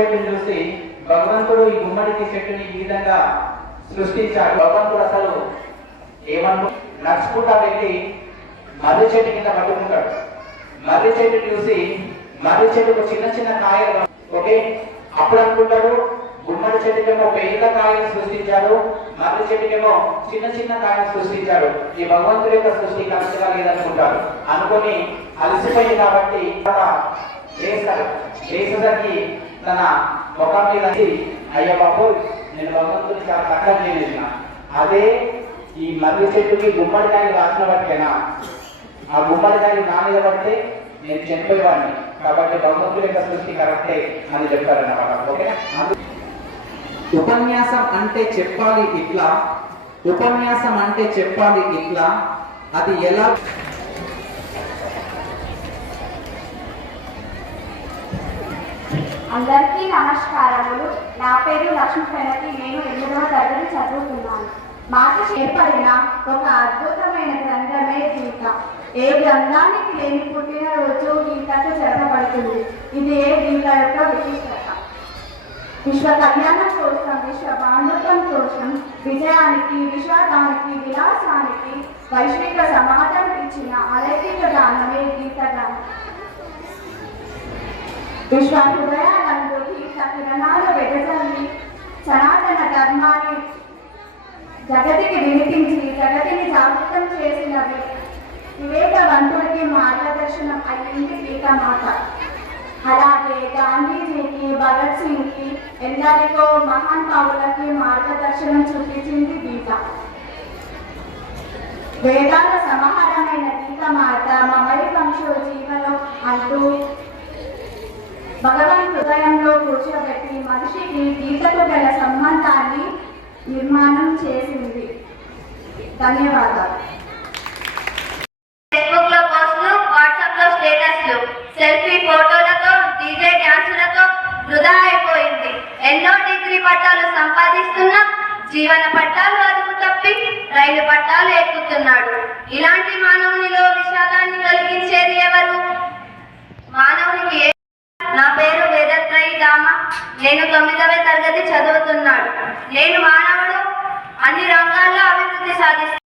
చూసి భగవంతుడు ఈ గుమ్మడికి చెట్టుని ఈ విధంగా సృష్టించాడు. భగవంతుడు అసలు ఏమను నడుచుకుంటా వెళ్ళి మర్రి చెట్టు కింద పట్టుకుంటాడు. మర్రి చెట్టు చూసి మర్రి చెట్టుకు చిన్న చిన్న కాయలు ఓకే అప్పుడు అనుకుంటాడు గుమ్మడి చెట్టుకేమో పెద్ద కాయలు సృష్టించాడు మర్రి చెట్టుకేమో చిన్న చిన్న కాయలు సృష్టించాడు. ఈ భగవంతుడి యొక్క సృష్టి కరెక్ట్గా లేదనుకుంటాడు అనుకొని అలసిపోయింది కాబట్టి లేస్తాడు లేచేసరికి తన ముఖం మీద అయ్యా బాబు నేను భగవంతుని చాలా కట్టం చేయలేదు అదే ఈ మర్రి చెట్టుకి గుమ్మడికాయలు రాసిన బట్టేనా ఆ గుమ్మడికాయలు నా మీద పడితే నేను చనిపోయేవాడిని. కాబట్టి భగవంతుడి యొక్క సృష్టి కరెక్టే అని చెప్పారన్నమాట. ఓకే ఉపన్యాసం అంటే చెప్పాలి ఇట్లా. ఉపన్యాసం అంటే చెప్పాలి ఇట్లా. అది ఎలా అందరికీ నమస్కారములు. నా పేరు లక్ష్మి ప్రణతి నేను ఎనిమిదవ తరగతి చదువుతున్నాను. మాకు చేపడిన ఒక అద్భుతమైన గ్రంథమే గీత. ఏ గ్రంథానికి లేని పుట్టినరోజు గీతకు జరపబడుతుంది ఇది ఏ గీత యొక్క విశిష్టత? విశ్వ కళ్యాణం కోసం విశ్వ బాంధవ్యం కోసం విజయానికి విషాదానికి విలాసానికి వైశ్విక సమాజం ఇచ్చిన అలౌకిక దానమే గీత గ్రంథం. విశ్వ హృదయాలందు గీత వెదజల్లి సనాతన ధర్మాన్ని జగతికి వినిపించి జగతిని జాగృతం చేసిన వివేకవంతుడికి మార్గదర్శనం అయ్యింది గీతమాత అలాగే గాంధీజీకి భగత్ సింగ్కి ఎందరికో మహాన్ కవులకి మార్గదర్శనం చూపించింది గీత వేదాల సమాహారమైన గీత మాత మమరి వంశో జీవనం అంటూ భగవత్ హృదయంలో కూర్చోబెట్టి మనిషికి గీతకు గల సంబంధాన్ని నిర్మాణం చేసింది. ధన్యవాదాలు. ఫేస్బుక్లో పోస్టులు వాట్సాప్లో స్టేటస్లు సెల్ఫీ ఫోటోలతో డీజే డాన్సులతో వృధా అయిపోయింది. ఎన్నో డిగ్రీ పట్టాలు సంపాదిస్తున్నా జీవన పట్టాలు అదుపు తప్పి రైలు పట్టాలు ఎక్కుతున్నాడు. ఇలాంటి మానవునిలో విషాదాన్ని కలిగించేది ఎవరు మానవునికి ఏ నా పేరు వేదత్రయి దామ నేను తొమ్మిదవ తరగతి చదువుతున్నాడు నేను మానవుడు. అన్ని రంగాల్లో అభివృద్ధి సాధిస్తాను